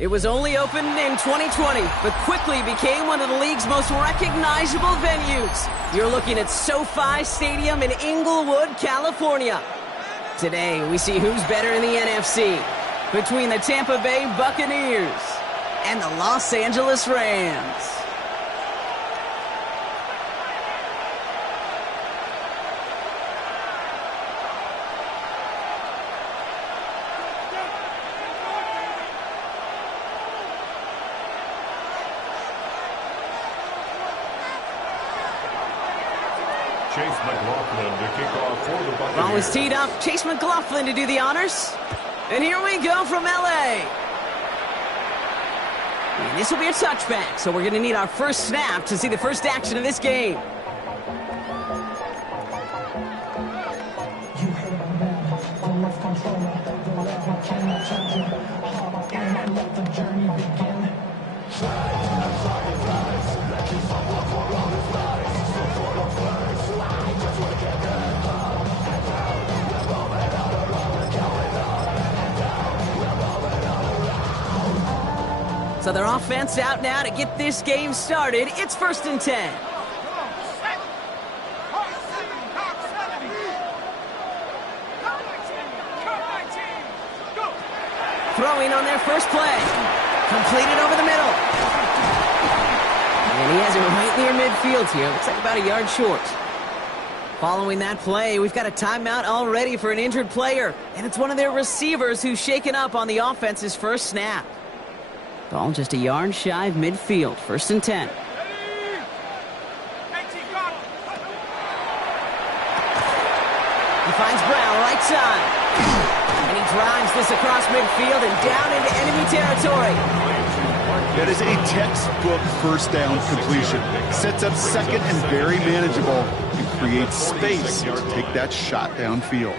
It was only opened in 2020, but quickly became one of the league's most recognizable venues. You're looking at SoFi Stadium in Inglewood, California. Today, we see who's better in the NFC between the Tampa Bay Buccaneers and the Los Angeles Rams. Ball is teed up. Chase McLaughlin to do the honors. And here we go from L.A. And this will be a touchback, so we're going to need our first snap to see the first action of this game. You heard about that. I love controller. The level cannot charge you. Hard and let the journey begin. So their offense out now to get this game started. It's 1st and 10. Throwing on their first play. Completed over the middle. And he has it right near midfield here. Looks like about a yard short. Following that play, we've got a timeout already for an injured player. And it's one of their receivers who's shaken up on the offense's first snap. Ball just a yard shy of midfield. 1st and 10. He finds Brown right side. And he drives this across midfield and down into enemy territory. That is a textbook first down completion. Sets up second and very manageable and creates space to take that shot downfield.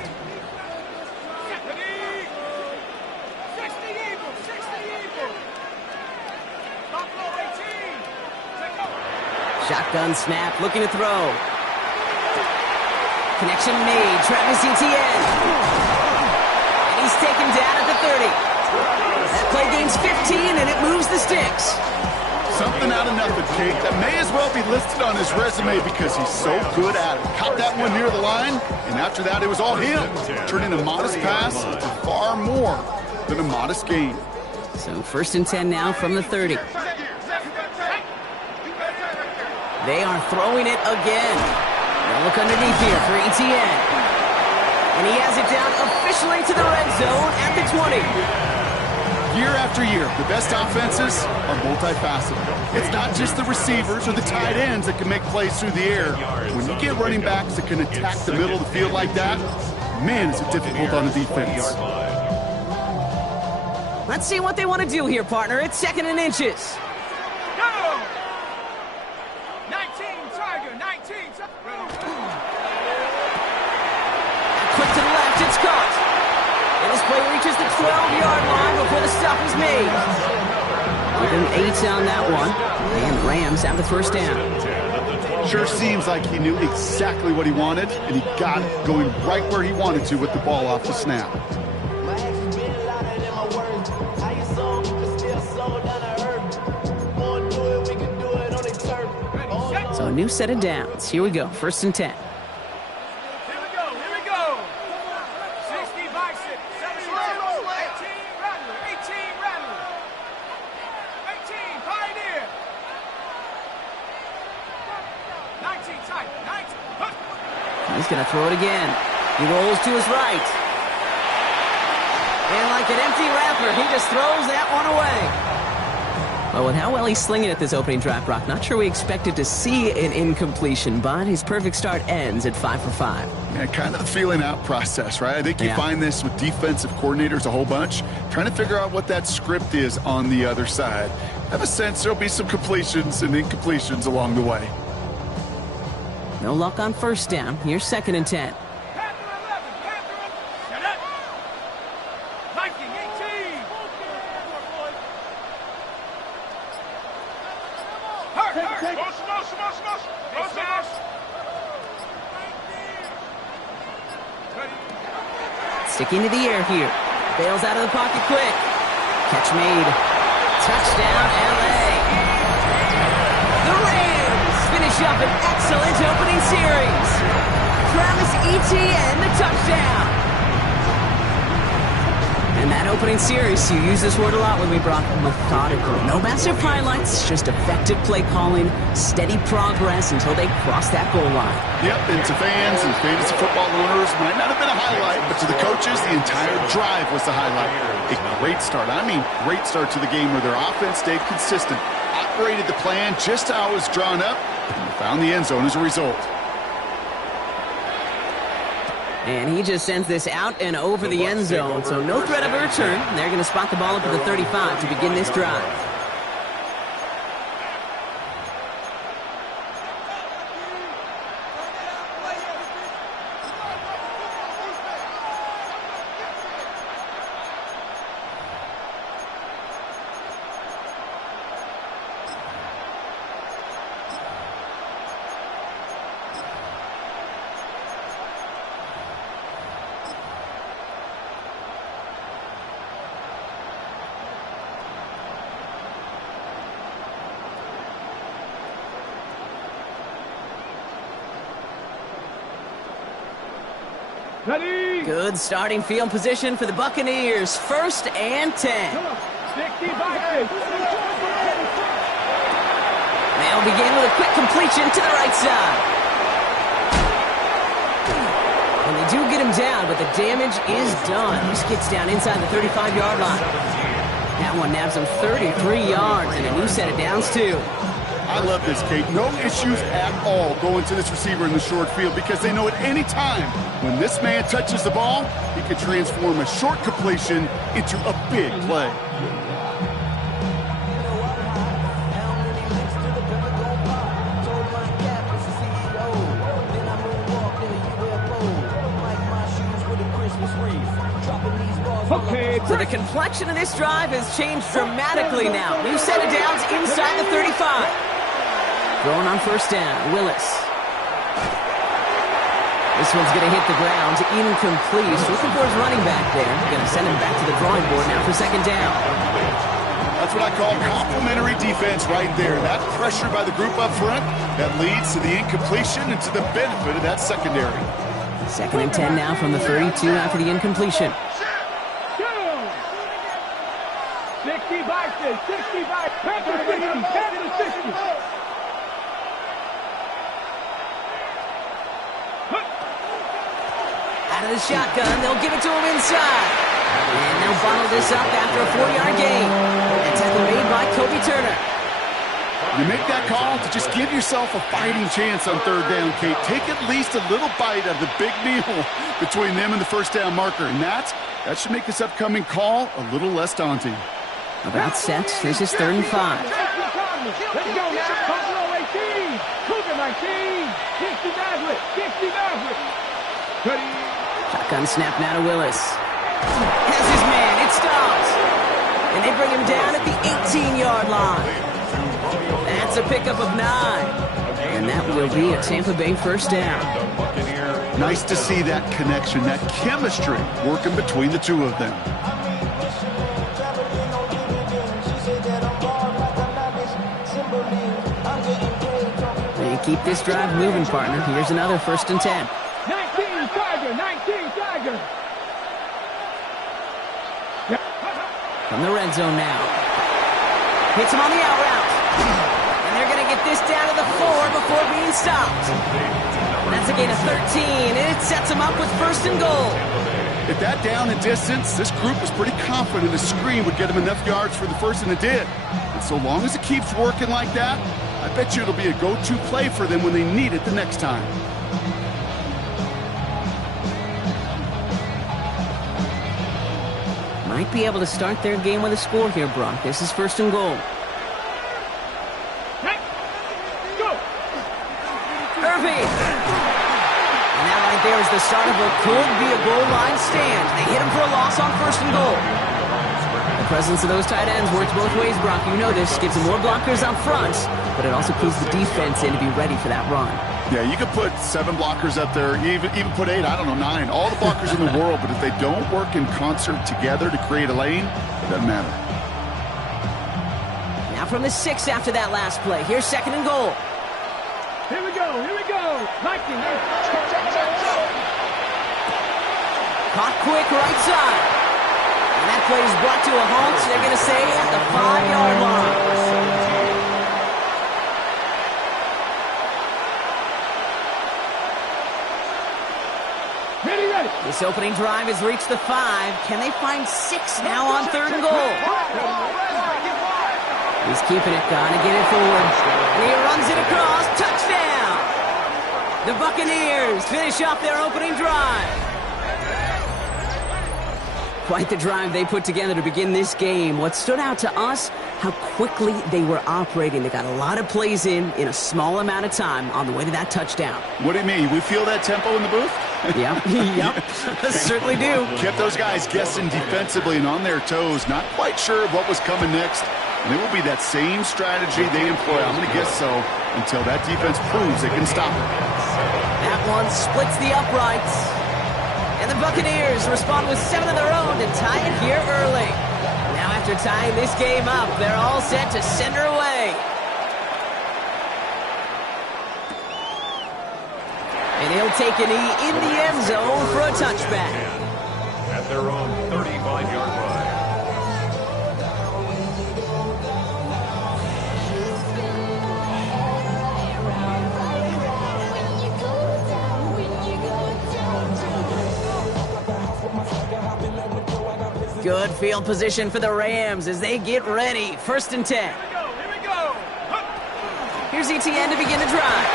Shotgun snap, looking to throw. Connection made, Travis Etienne. And he's taken down at the 30. That play gains 15, and it moves the sticks. Something out of nothing, Kate. That may as well be listed on his resume because he's so good at it. Caught that one near the line, and after that, it was all him. Turning a modest pass into far more than a modest gain. So 1st and 10 now from the 30. They are throwing it again. They'll look underneath here for Etienne. And he has it down officially to the red zone at the 20. Year after year, the best offenses are multifaceted. It's not just the receivers or the tight ends that can make plays through the air. When you get running backs that can attack the middle of the field like that, man, is it difficult on the defense. Let's see what they want to do here, partner. It's 2nd and inches. Quick to the left, it's caught. And this play reaches the 12-yard line before the stop is made. Within 8 on that one. And the Rams have the first down. Sure seems like he knew exactly what he wanted, and he got it going right where he wanted to with the ball off the snap. So a new set of downs. Here we go, 1st and 10. He's going to throw it again. He rolls to his right. And like an empty wrapper, he just throws that one away. Well, with how well he's slinging it this opening drive, Brock, not sure we expected to see an incompletion, but his perfect start ends at 5 for 5. Yeah, kind of the feeling out process, right? I think you find this with defensive coordinators a whole bunch, trying to figure out what that script is on the other side. I have a sense there'll be some completions and incompletions along the way. No luck on 1st down. Here's 2nd and 10. Sticking to the air here. Bails out of the pocket quick. Catch made. Touchdown, LA. The Rams finish up an excellent opening series. Travis Etienne, the touchdown. And that opening series, you use this word a lot with me, Brock, methodical. No massive highlights, just effective play calling, steady progress until they cross that goal line. Yep, and to fans and fantasy football owners, might not have been a highlight, but to the coaches, the entire drive was the highlight. A great start. I mean, great start to the game where their offense stayed consistent, operated the plan just how it was drawn up, and found the end zone as a result. And he just sends this out and over the end zone, so no threat of a return. They're going to spot the ball up at the 35 to begin this drive. Ready. Good starting field position for the Buccaneers. 1st and 10. They'll begin with a quick completion to the right side. And they do get him down, but the damage is done. This gets down inside the 35-yard line. That one nabs him 33 yards and a new set of downs, too. I love this, Kate. No issues at all going to this receiver in the short field because they know at any time when this man touches the ball, he can transform a short completion into a big play. So the complexion of this drive has changed dramatically now. New set of downs inside the 35. Throwing on 1st down, Willis. This one's going to hit the ground, incomplete. So looking for his running back there. Going to send him back to the drawing board now for 2nd down. That's what I call complimentary defense right there. That pressure by the group up front, that leads to the incompletion and to the benefit of that secondary. 2nd and 10 now from the 32 after the incompletion. 60 boxes, 60 boxes, 60. Out of the shotgun, they'll give it to him inside. And they'll bottle this up after a 4-yard gain. A tackle made by Kobe Turner. You make that call to just give yourself a fighting chance on 3rd down, Kate. Take at least a little bite of the big meal between them and the 1st down marker. And that should make this upcoming call a little less daunting. About set. This is 3rd and 5. Let's go now. Buffalo 18. Cougar 19. 60 Maverick. 60 Maverick. Ready. Shotgun snap now to Willis. Has his man. It stops. And they bring him down at the 18-yard line. That's a pickup of 9. And that will be a Tampa Bay 1st down. Nice to see that connection, that chemistry working between the two of them. They keep this drive moving, partner. Here's another 1st and 10. 19 Tiger, 19 Tiger. From the red zone now. Hits him on the out route. And they're going to get this down to the 4 before being stopped. That's a gain of 13, and it sets him up with 1st and goal. At that down and distance, this group was pretty confident a screen would get them enough yards for the 1st, and it did. And so long as it keeps working like that, I bet you it'll be a go-to play for them when they need it the next time. Might be able to start their game with a score here, Brock. This is 1st and goal. Irving! And that right there is the start of what could be a goal line stand. They hit him for a loss on 1st and goal. The presence of those tight ends works both ways, Brock. You know this. Gives them more blockers up front, but it also clues the defense in to be ready for that run. Yeah, you could put 7 blockers up there, even put 8, I don't know, 9. All the blockers in the world, but if they don't work in concert together to create a lane, it doesn't matter. from the 6 after that last play. Here's 2nd and goal. Here we go. 19. Caught quick right side. And that play is brought to a halt, they're going to say, at the 5-yard line. Ready. This opening drive has reached the 5. Can they find 6 now on 3rd and goal? He's keeping it, gonna get it forward. He runs it across, touchdown! The Buccaneers finish off their opening drive. Quite the drive they put together to begin this game. What stood out to us, how quickly they were operating. They got a lot of plays in a small amount of time on the way to that touchdown. What do you mean? We feel that tempo in the booth? Yep, certainly do. Kept those guys guessing defensively and on their toes, not quite sure of what was coming next. And it will be that same strategy they employ, I'm going to guess so, until that defense proves they can stop it. That one splits the uprights. And the Buccaneers respond with 7 of their own to tie it here early. Now after tying this game up, they're all set to send her away. And he'll take a knee in the end zone for a touchback. At their own 35-yard line. Good field position for the Rams as they get ready. 1st and 10. Here we go. Here's ETN to begin the drive.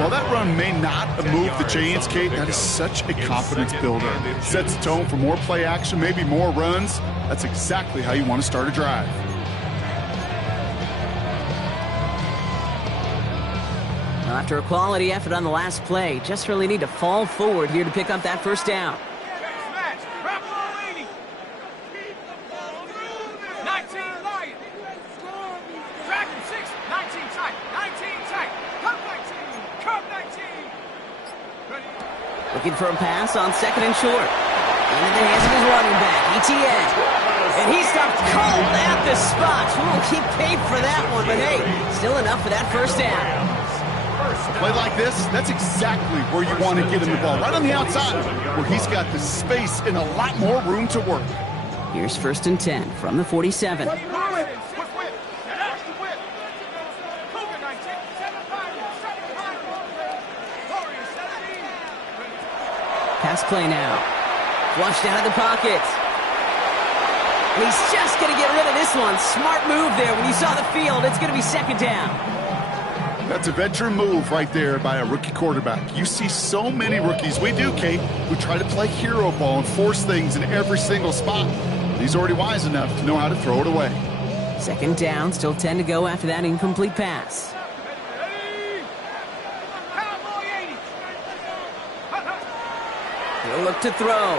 While that run may not have moved the chains, Kate, that is such a confidence builder. Sets the tone for more play action, maybe more runs. That's exactly how you want to start a drive. Well, after a quality effort on the last play, just really need to fall forward here to pick up that 1st down. Smash. Grab ball 80. Keep the ball moving. 19 Lion. Dragon 6. 19 tight. 19 tight. Come 19. Come 19. Ready. Looking for a pass on 2nd and short. Into the hands of his running back, ETN. And he stopped cold at the spot. We'll keep paid for that one, but hey, still enough for that 1st down. A play like this, that's exactly where you want to get him the ball. Right on the outside, where he's got the space and a lot more room to work. Here's 1st and 10 from the 47. Pass play now. Flushed out of the pocket. And he's just going to get rid of this one. Smart move there. When you saw the field, it's going to be 2nd down. That's a veteran move right there by a rookie quarterback. You see so many rookies, we do, Kate, who try to play hero ball and force things in every single spot. He's already wise enough to know how to throw it away. 2nd down, still 10 to go after that incomplete pass. He'll look to throw.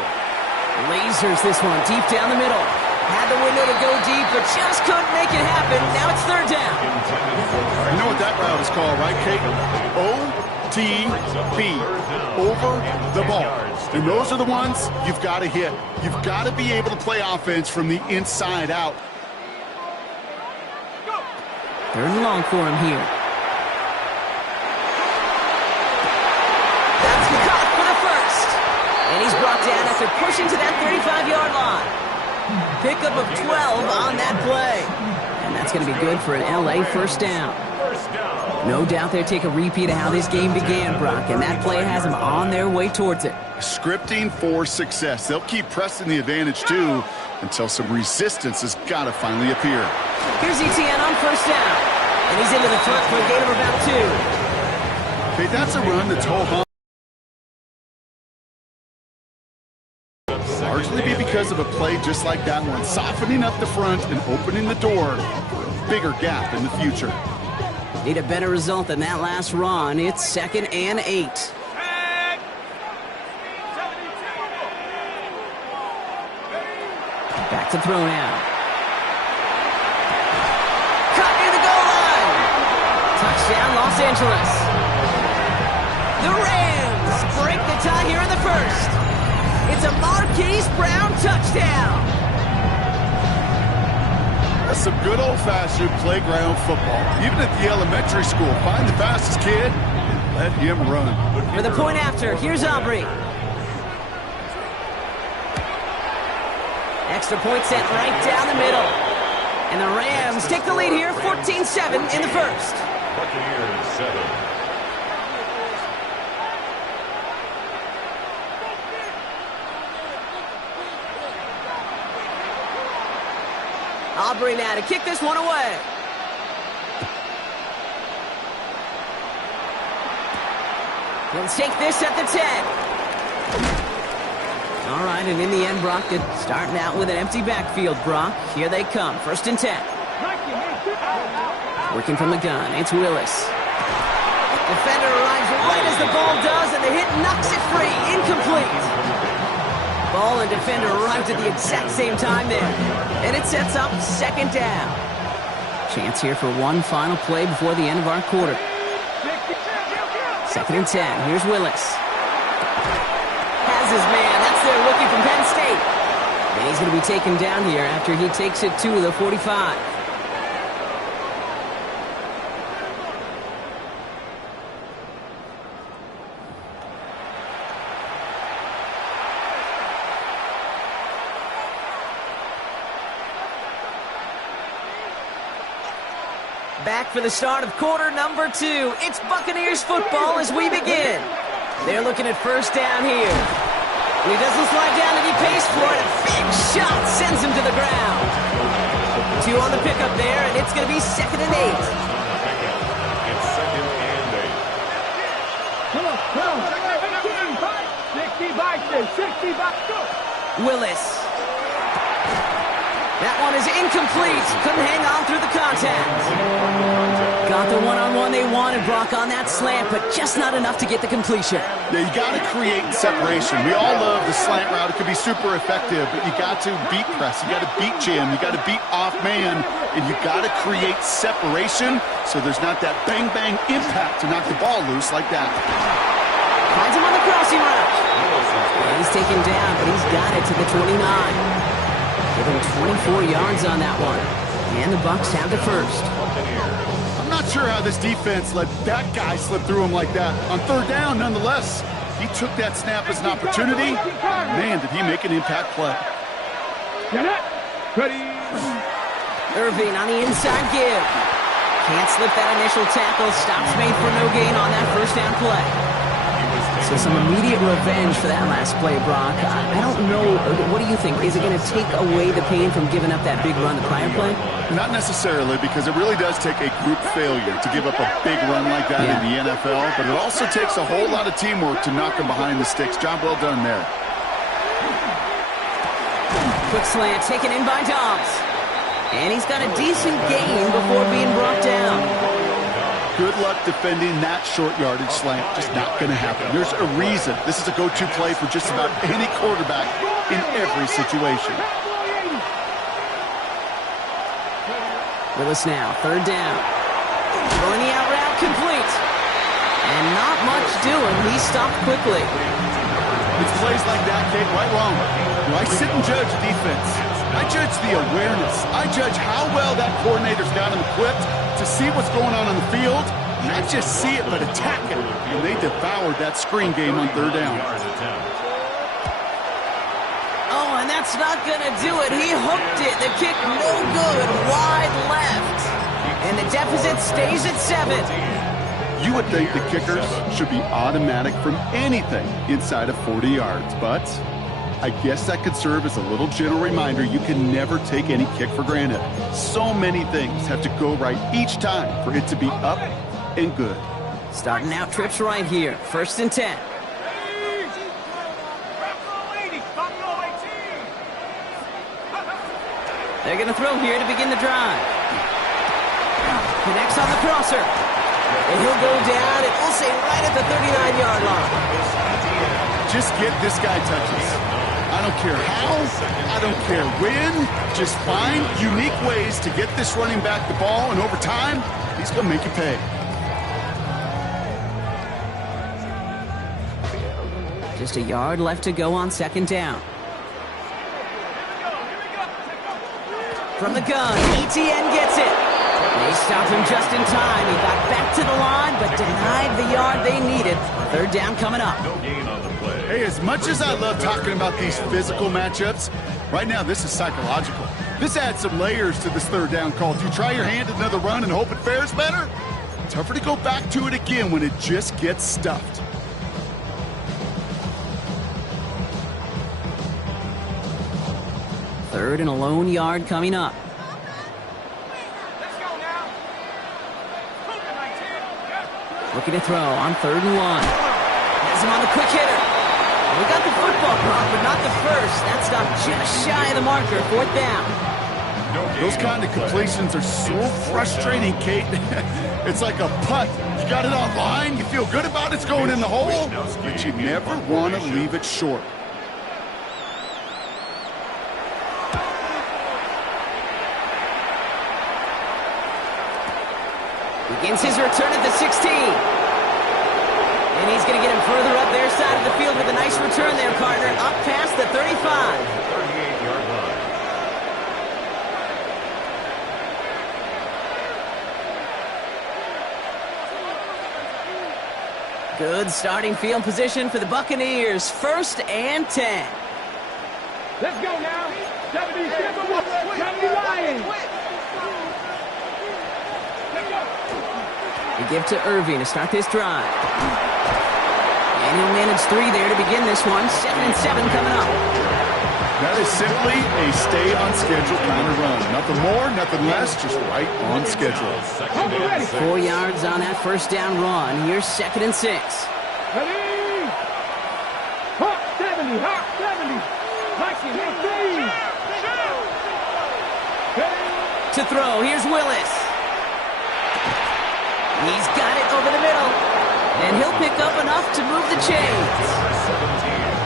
Lasers this one deep down the middle. Had the window to go deep, but just couldn't make it happen. Now it's 3rd down. You know what that route is called, right, Kate? OTB, over the ball. And those are the ones you've got to hit. You've got to be able to play offense from the inside out. 3rd and long for him here. That's caught for the 1st. And he's brought down after pushing to that 35-yard line. Pickup of 12 on that play. And that's going to be good for an LA 1st down. No doubt they'll take a repeat of how this game began, Brock, and that play has them on their way towards it. Scripting for success. They'll keep pressing the advantage, too, until some resistance has got to finally appear. Here's ETN on 1st down. And he's into the front for a gain of about 2. Okay, that's a run that's ho-hum. Largely be because of a play just like that one, softening up the front and opening the door for a bigger gap in the future. Need a better result than that last run. It's 2nd and 8. Back to throw now. Cut near the goal line. Touchdown, Los Angeles. The Rams break the tie here in the 1st. It's a Marquise Brown touchdown. That's some good old-fashioned playground football. Even at the elementary school, find the fastest kid and let him run. For the point after, here's Aubrey. Extra point sent right down the middle. And the Rams take the lead here, 14-7 in the first. Buccaneers 7. Aubrey now to kick this one away. He'll take this at the 10. All right, and in the end, Brock did starting out with an empty backfield, Brock. Here they come, 1st and 10. Working from the gun, it's Willis. Defender arrives right as the ball does, and the hit knocks it free. Incomplete. Ball and defender arrived at the exact same time there. And it sets up 2nd down. Chance here for one final play before the end of our quarter. 2nd and 10. Here's Willis. Has his man. That's their rookie from Penn State. And he's going to be taken down here after he takes it to the 45. Back for the start of quarter number 2. It's Buccaneers football as we begin. They're looking at 1st down here. And he doesn't slide down and he pays for it. A big shot sends him to the ground. 2 on the pickup there, and it's going to be 2nd and 8. It's 2nd and 8. Willis. That one is incomplete. Couldn't hang on through the contact. Got the one-on-one they wanted, Brock, on that slant, but just not enough to get the completion. Yeah, you got to create separation. We all love the slant route. It could be super effective, but you got to beat press. You got to beat jam. You got to beat off man, and you got to create separation so there's not that bang-bang impact to knock the ball loose like that. Finds him on the crossing route. And he's taken down, but he's got it to the 29. Give him 24 yards on that one. And the Bucs have the 1st. I'm not sure how this defense let that guy slip through him like that. On 3rd down, nonetheless, he took that snap as an opportunity. Man, did he make an impact play. Ready. Irving on the inside give. Can't slip that initial tackle. Stops made for no gain on that 1st down play. So some immediate revenge for that last play, Brock. I don't know. What do you think? Is it going to take away the pain from giving up that big run the prior play? Not necessarily, because it really does take a group failure to give up a big run like that in the NFL, but it also takes a whole lot of teamwork to knock him behind the sticks. Job well done there. Quick slant taken in by Dobbs. And he's got a decent gain before being brought down. Good luck defending that short yardage slant. Just not going to happen. There's a reason. This is a go-to play for just about any quarterback in every situation. Willis now, 3rd down. Throwing the out route complete. And not much doing. He stopped quickly. It's plays like that, Kate, right wrong. I sit and judge defense. I judge the awareness. I judge how well that coordinator's got him equipped to see what's going on the field. Not just see it, but attack it. And they devoured that screen game on 3rd down. Oh, and that's not going to do it. He hooked it. The kick no good. Wide left. And the deficit stays at 7. You would think the kickers should be automatic from anything inside of 40 yards, but I guess that could serve as a little gentle reminder you can never take any kick for granted. So many things have to go right each time for it to be up and good. Starting out trips right here. 1st and 10. They're going to throw here to begin the drive. Connects on the crosser. And he'll go down, and we'll say right at the 39-yard line. Just get this guy touches. I don't care how, I don't care when. Just find unique ways to get this running back the ball, and over time, he's going to make you pay. Just a yard left to go on second down. From the gun, ETN gets it. They stopped him just in time. He got back to the line, but denied the yard they needed. Third down coming up. No gain on the play. Hey, as much as I love talking about these physical matchups, right now this is psychological. This adds some layers to this third down call. Do you try your hand at another run and hope it fares better? Tougher to go back to it again when it just gets stuffed. Third and a lone yard coming up. Let's go now. Looking to throw on 3rd and 1. Has him on the quick hitter. We got the football block, but not the first. That stopped just shy of the marker. 4th down. Those kind of completions are so frustrating, Kate. It's like a putt. You got it on line, you feel good about it's going in the hole, but you never want to leave it short. Begins his return at the 16. And he's going to get him further up their side of the field with a nice return there, partner. Up past the 35. 38-yard line. Good starting field position for the Buccaneers. 1st and 10. Let's go now. 70 Lions. They give to Irving to start this drive. And he'll manage 3 there to begin this one. 2nd and 7 coming up. That is simply a stay on schedule kind of run. Nothing more, nothing less, just right on schedule. 4 yards on that first down run. Here's 2nd and 6. Ready? Hot 70, hot 70. To throw, here's Willis. He's got it over the middle. And he'll pick up enough to move the chains.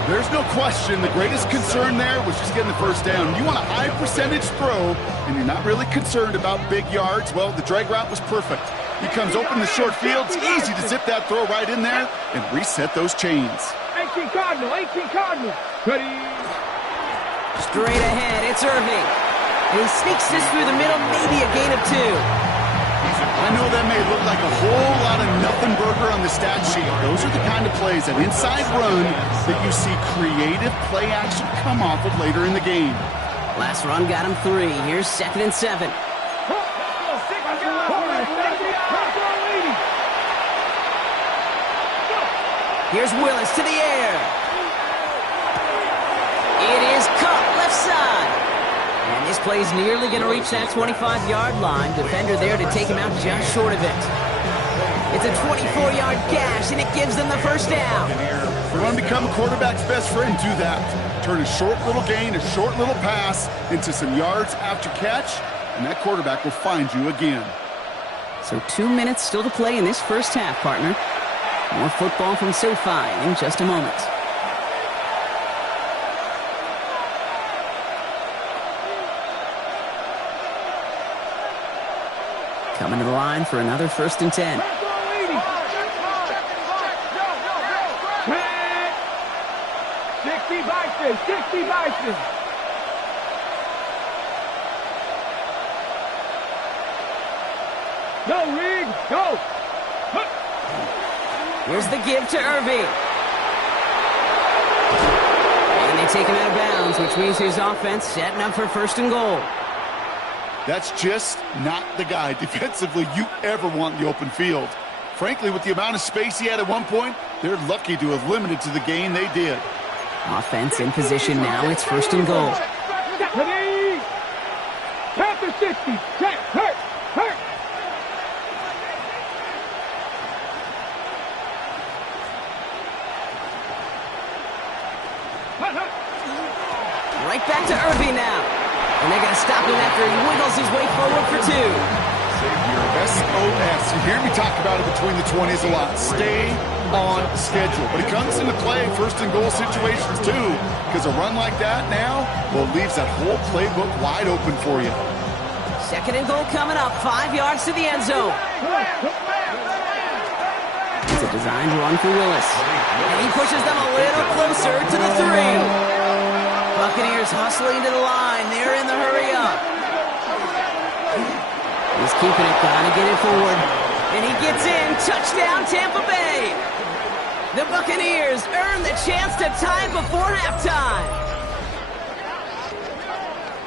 There's no question the greatest concern there was just getting the first down. You want a high percentage throw, and you're not really concerned about big yards. Well, the drag route was perfect. He comes open the short field. It's easy to zip that throw right in there and reset those chains. 18 Cardinal. Ready? Straight ahead, it's Irving. And he sneaks this through the middle, maybe a gain of 2. I know that may look like a whole lot of nothing burger on the stat sheet. Those are the kind of plays, that inside run, that you see creative play action come off of later in the game. Last run got him 3. Here's 2nd and 7. Here's Willis to the air. It is caught left side. And this play's nearly going to reach that 25-yard line. Defender there to take him out just short of it. It's a 24-yard gash, and it gives them the first down. If you want to become a quarterback's best friend, do that. Turn a short little gain, a short little pass into some yards after catch, and that quarterback will find you again. So 2 minutes still to play in this first half, partner. More football from SoFi in just a moment. Coming to the line for another 1st and 10. 60 Bison. Go, Rig, go. Here's the give to Irving. And they take him out of bounds, which means his offense setting up for 1st and goal. That's just not the guy defensively you ever want in the open field. Frankly, with the amount of space he had at one point, they're lucky to have limited to the gain they did. Offense in position now. It's 1st and goal. After 60. Hurt. Right back to Irving now. And they're going to stop him after he wiggles his way forward for 2. SOS. You hear me talk about it between the 20s a lot. Stay on schedule. But it comes into play in 1st and goal situations too. Because a run like that now, well, leaves that whole playbook wide open for you. 2nd and goal coming up. 5 yards to the end zone. It's a Designed run for Willis. And he pushes them a little closer to the 3. Buccaneers hustling to the line. They're in the hurry up. He's keeping it. Gotta get it forward. And he gets in. Touchdown, Tampa Bay. The Buccaneers earn the chance to tie it before halftime.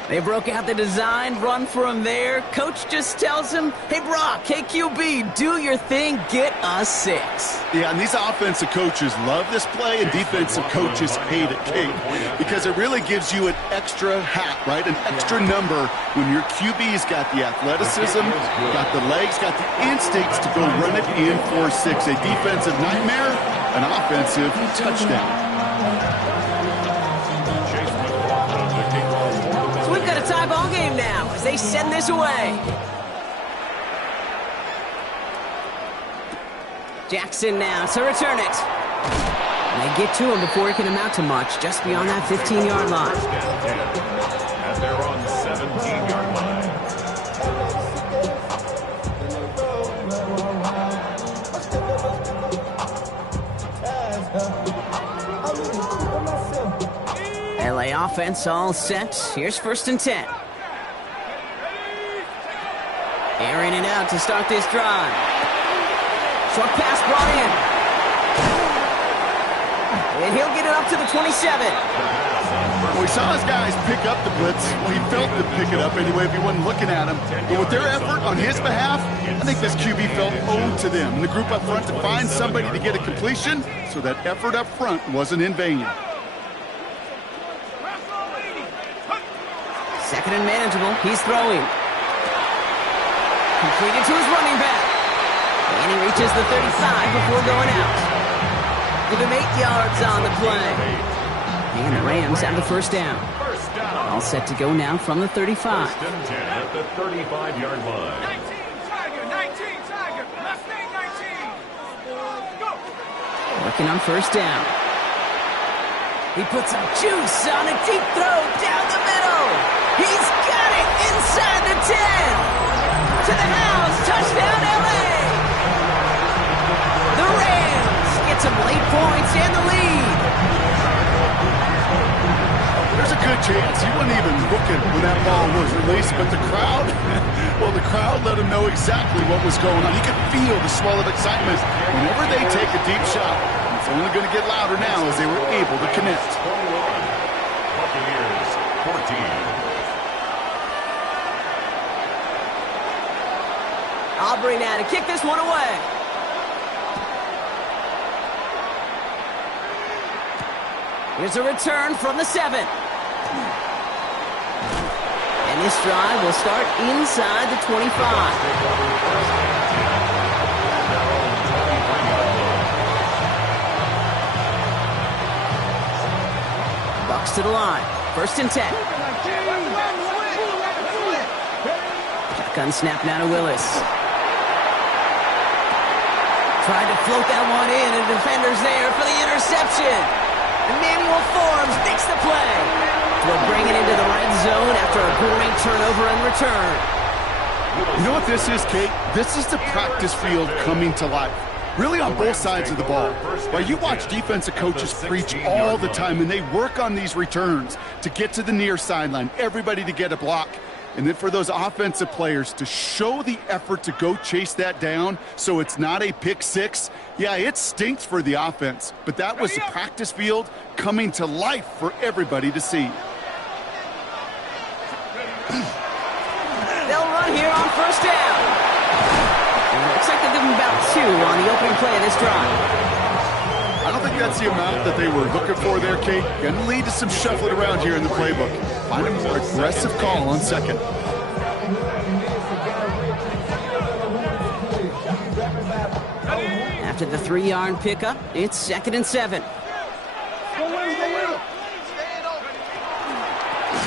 They broke out the design run for him there. Coach just tells him, hey, Brock, KQB, do your thing, get us 6. Yeah, and these offensive coaches love this play, and defensive coaches hate it, Kate, because it really gives you an extra hat, right, an extra number when your QB's got the athleticism, got the legs, got the instincts to go run it in for 6. A defensive nightmare, an offensive touchdown. Tie ball game now as they send this away. Jackson now to return it. And they get to him before he can amount to much, just beyond that 15-yard line. And they're on the 17-yard line. LA offense all set. Here's 1st and 10. Airing it out to start this drive. Short pass brought in. And he'll get it up to the 27. We saw his guys pick up the blitz. Well, he felt to pick it up anyway if he wasn't looking at him. But with their effort on his behalf, I think this QB felt owed to them. And the group up front to find somebody to get a completion, so that effort up front wasn't in vain. 2nd and manageable. He's throwing. Completed to his running back. And he reaches the 35 before going out. Give him 8 yards on the play. And the Rams have the 1st down. All set to go now from the 35. 1st and 10 at the 35-yard line. 19 Tiger, Mustang 19. Go. Working on 1st down. He puts some juice on a deep throw down the middle. He's got it inside the 10. To the house. Touchdown, LA. The Rams get some late points and the lead. There's a good chance he wasn't even looking when that ball was released, but the crowd, well, the crowd let him know exactly what was going on. He could feel the swell of excitement whenever they take a deep shot. It's only going to get louder now as they were able to connect. 21. Buccaneers 14. Aubrey now to kick this one away. Here's a return from the 7. And this drive will start inside the 25. Bucks to the line. 1st and 10. Shotgun snap now to Willis. Tried to float that one in, and the defender's there for the interception. Emmanuel Forbes makes the play. We'll bring it into the red zone after a great turnover and return. You know what this is, Kate? This is the practice field coming to life. Really on both sides of the ball. Well, you watch defensive coaches preach all the time, and they work on these returns to get to the near sideline, everybody to get a block. And then for those offensive players to show the effort to go chase that down so it's not a pick 6. Yeah, it stinks for the offense, but that was the practice field coming to life for everybody to see. They'll run here on 1st down. And it looks like they'll give them about 2 on the opening play of this drive. I don't think that's the amount that they were looking for there, Kate. Going to lead to some shuffling around here in the playbook. Find a more aggressive call on 2nd. After the 3-yard pickup, it's 2nd and 7.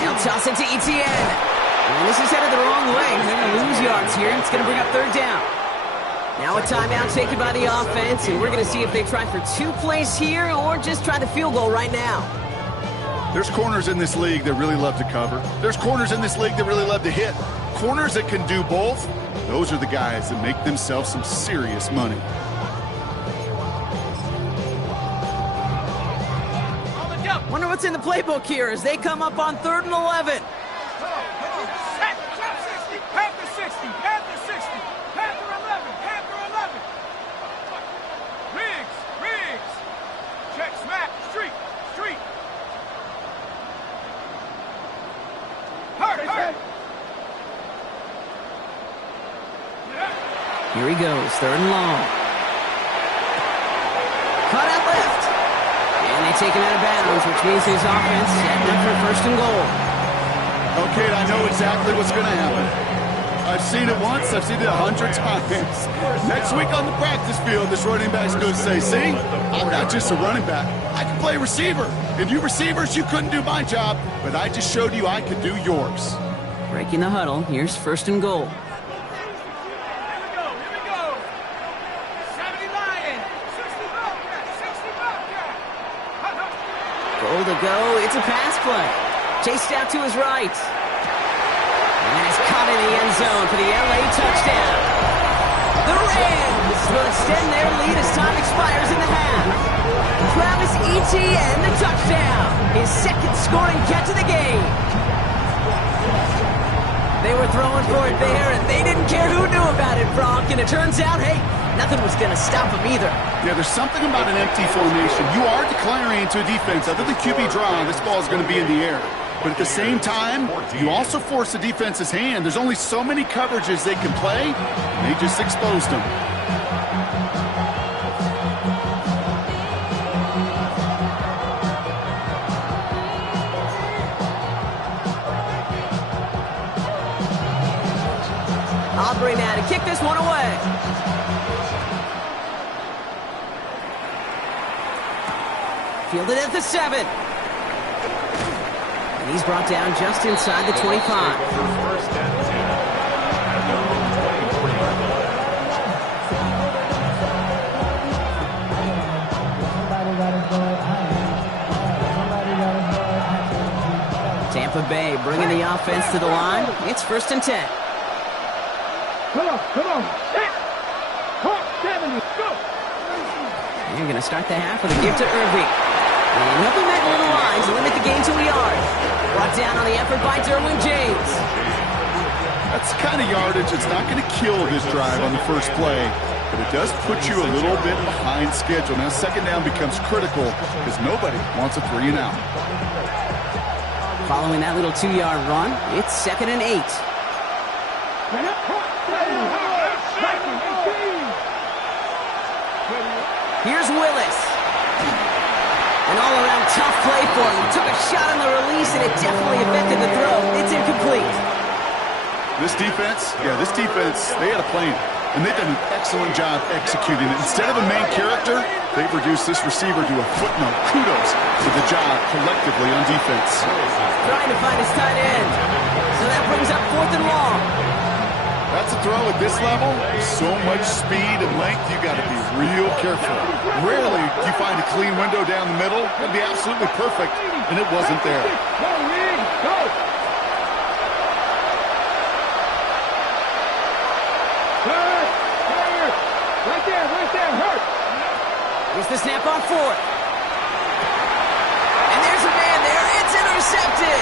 They'll toss it to Etienne. And this is headed the wrong way. They're going to lose yards here. It's going to bring up 3rd down. Now a timeout taken by the offense, and we're going to see if they try for 2 plays here or just try the field goal right now. There's corners in this league that really love to cover. There's corners in this league that really love to hit. Corners that can do both, those are the guys that make themselves some serious money. Wonder what's in the playbook here as they come up on 3rd and 11. Set, drop 60, Panther 60, Panther 60, Panther 11, Panther 11. Riggs, check, smack, street. Hurt. Here he goes, 3rd and long. Cut out left. And they take him out of bounds, which means his offense setting up for 1st and goal. Okay, I know exactly what's going to happen. I've seen it once, I've seen it 100 times. Next week on the practice field, this running back's going to say, see, I'm not just a running back. I can play receiver. And you receivers, you couldn't do my job, but I just showed you I could do yours. Breaking the huddle, here's 1st and goal. Here we go. 70 Lion, 60 Bobcat, 60 Bobcat. Goal to go, it's a pass play. Chased out to his right. And it's caught in the end zone for the LA touchdown. The Rams will extend their lead as time expires in the half. Travis Etienne, the touchdown. His 2nd scoring catch of the game. They were throwing for it there, and they didn't care who knew about it, Brock. And it turns out, hey, nothing was going to stop them either. Yeah, there's something about an empty formation. You are declaring to a defense, other than QB draw, this ball is going to be in the air. But at the same time, you also force the defense's hand. There's only so many coverages they can play, and they just exposed them. Aubrey now to kick this one away. Fielded at the 7. And he's brought down just inside the 25. First and 10. At their own 24-yard line. Tampa Bay bringing the offense to the line. It's 1st and 10. Come on. Set. Talk 70. Go. You're going to start the half with a give to Irving. And he'll be met in little lines to limit the game to a yard. Brought down on the effort by Derwin James. That's the kind of yardage that's not going to kill this drive on the first play, but it does put you a little bit behind schedule. Now, 2nd down becomes critical because nobody wants a 3 and out. Following that little 2-yard run, it's 2nd and 8. Here's Willis. An all-around tough play for him. He took a shot on the release, and it definitely affected the throw. It's incomplete. This defense, they had a plan, and they've done an excellent job executing it. Instead of a main character, they've reduced this receiver to a footnote. Kudos for the job collectively on defense. Trying to find his tight end. So that brings up 4th and long. That's a throw at this level. So much speed and length, you got to be real careful. Rarely do you find a clean window down the middle. It'd be absolutely perfect, and it wasn't there. Go, Reed. Go. Right there, hurt. Here's the snap on 4th. And there's a man there. It's intercepted.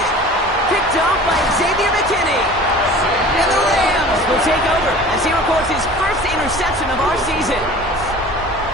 Picked off by Xavier McKinney. And the Rams will take over as he records his first interception of our season.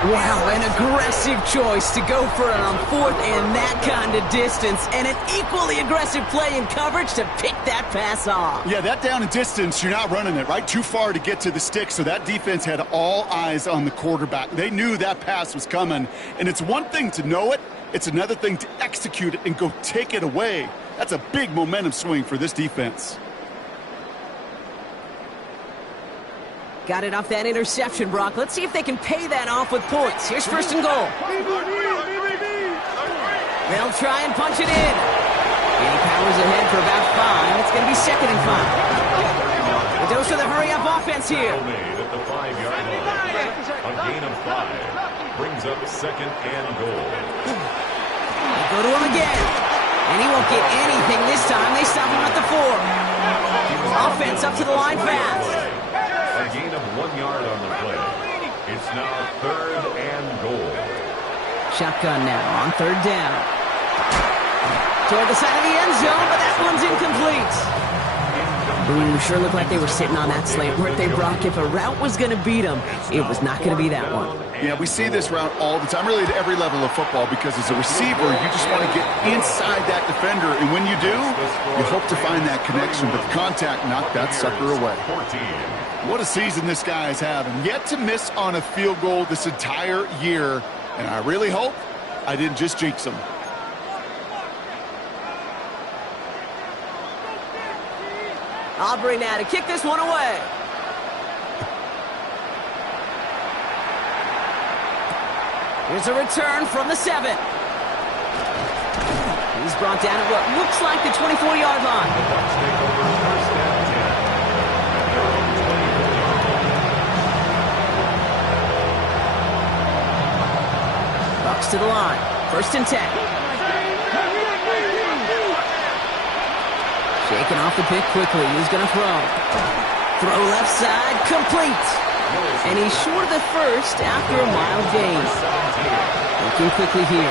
Wow, an aggressive choice to go for it on 4th and that kind of distance. And an equally aggressive play in coverage to pick that pass off. Yeah, that down and distance, you're not running it, right? Too far to get to the stick, so that defense had all eyes on the quarterback. They knew that pass was coming. And it's one thing to know it, it's another thing to execute it and go take it away. That's a big momentum swing for this defense. Got it off that interception, Brock. Let's see if they can pay that off with points. Here's 1st and goal. They'll try and punch it in. And he powers ahead for about 5. It's going to be 2nd and 5. The dose of the hurry-up offense here. Made at the 5-yard line. A gain of 5 brings up 2nd and goal. They go to him again. And he won't get anything this time. They stop him at the 4. Offense up to the line fast. A gain of 1 yard on the play. It's now 3rd and goal. Shotgun now on 3rd down. toward the side of the end zone, but that one's incomplete. Ooh, sure looked like they were sitting on that slate, weren't they, Brock? If a route was going to beat them, it was not going to be that one. Yeah, we see this route all the time, really at every level of football, because as a receiver, you just want to get inside that defender, and when you do, you hope to find that connection, but the contact knocked that sucker away. What a season this guy is having. Yet to miss on a field goal this entire year, and I really hope I didn't just jinx him. Aubrey now to kick this one away. Here's a return from the 7. He's brought down at what looks like the 24-yard line. Bucks to the line. 1st and 10. Shaking off the pick quickly. He's going to throw. Throw left side. Complete. And he's short of the first after a mild gain. Looking quickly here.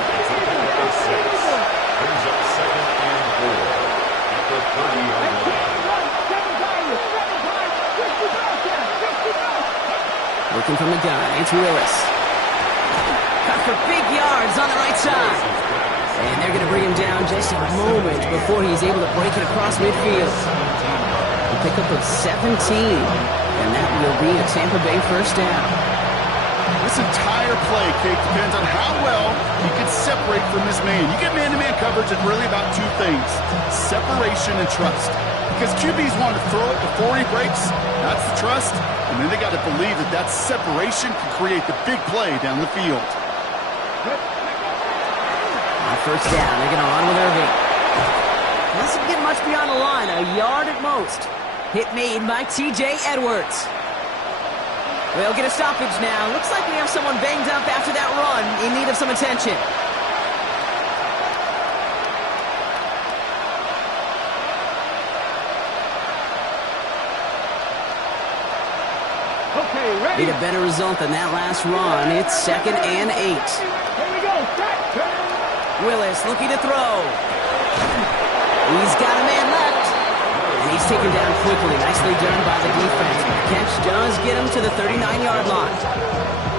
Brings up 2nd and 4 at the 30-yard line. Looking from the gun. It's Willis. Cut for big yards on the right side. And they're going to bring him down just a moment before he's able to break it across midfield. A pickup of 17. And that will be a Tampa Bay 1st down. This entire play, Kate, depends on how well he can separate from his man. You get man-to-man coverage, it's really about 2 things, separation and trust. Because QBs want to throw it before he breaks, that's the trust, and then they got to believe that that separation can create the big play down the field. On 1st down, they're going to run with Irving. Doesn't get much beyond the line, a yard at most. Hit made by T.J. Edwards. We'll get a stoppage now. Looks like we have someone banged up after that run in need of some attention. Okay, ready? Need a better result than that last run. It's 2nd and 8. Here we go. Willis looking to throw. He's got a man left. And he's taken down quickly. Nicely done by the defense. The catch does get him to the 39-yard line.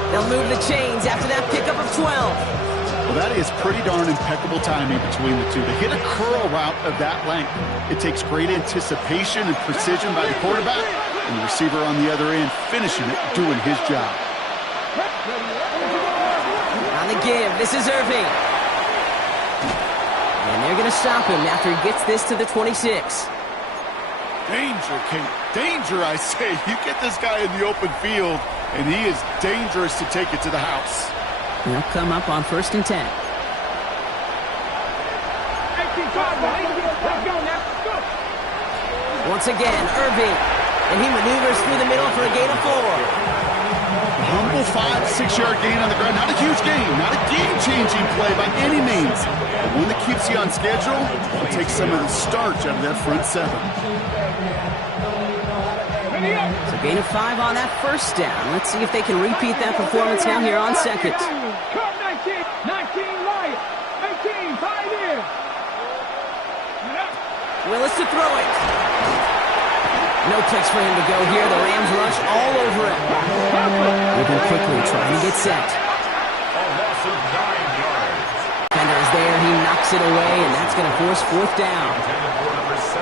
They'll move the chains after that pickup of 12. Well, that is pretty darn impeccable timing between the two. To hit a curl route of that length, it takes great anticipation and precision by the quarterback, and the receiver on the other end finishing it, doing his job. On the give, this is Irving. And they're going to stop him after he gets this to the 26. Danger, Kate. Danger, I say. You get this guy in the open field, and he is dangerous to take it to the house. They'll come up on 1st and 10. Once again, Irving. And he maneuvers through the middle for a gain of 4. A humble 5-6-yard gain on the ground. Not a huge gain. Not a game-changing play by any means. But one that keeps you on schedule and takes some of the starch out of that front 7. So gain of 5 on that 1st down. Let's see if they can repeat that performance now here on 2nd. Curve 19, 19 right, 18 Pioneer. Willis to throw it. No place for him to go here. The Rams rush all over it. Moving quickly, trying to get set. A loss of 9 yards. Defender is there. He knocks it away, and that's going to force 4th down.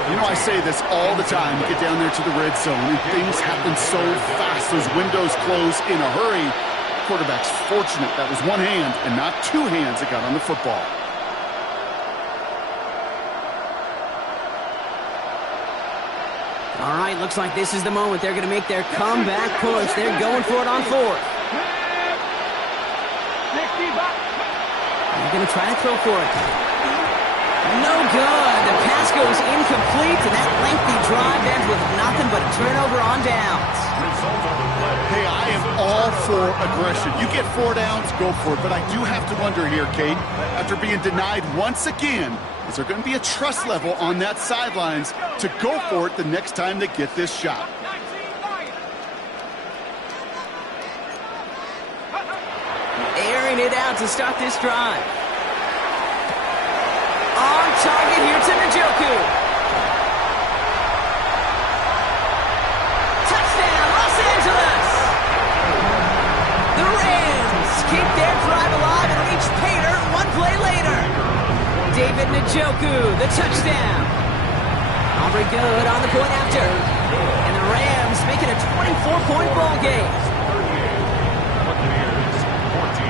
You know, I say this all the time. You get down there to the red zone, and things happen so fast. Those windows close in a hurry. Quarterback's fortunate that was one hand and not 2 hands that got on the football. All right, looks like this is the moment. They're going to make their comeback push. They're going for it on 4th. They're going to try to throw for it. No good. The pass goes incomplete, and that lengthy drive ends with nothing but a turnover on downs. Hey, I am all for aggression. You get 4 downs, go for it. But I do have to wonder here, Kate, after being denied once again, is there going to be a trust level on that sidelines to go for it the next time they get this shot? Airing it out to start this drive. On target here to Njoku. Touchdown, Los Angeles! The Rams keep their drive alive and reach pay dirt one play later. David Njoku, the touchdown. Aubrey good on the point after. And the Rams make it a 24-point ball game. Buccaneers 14.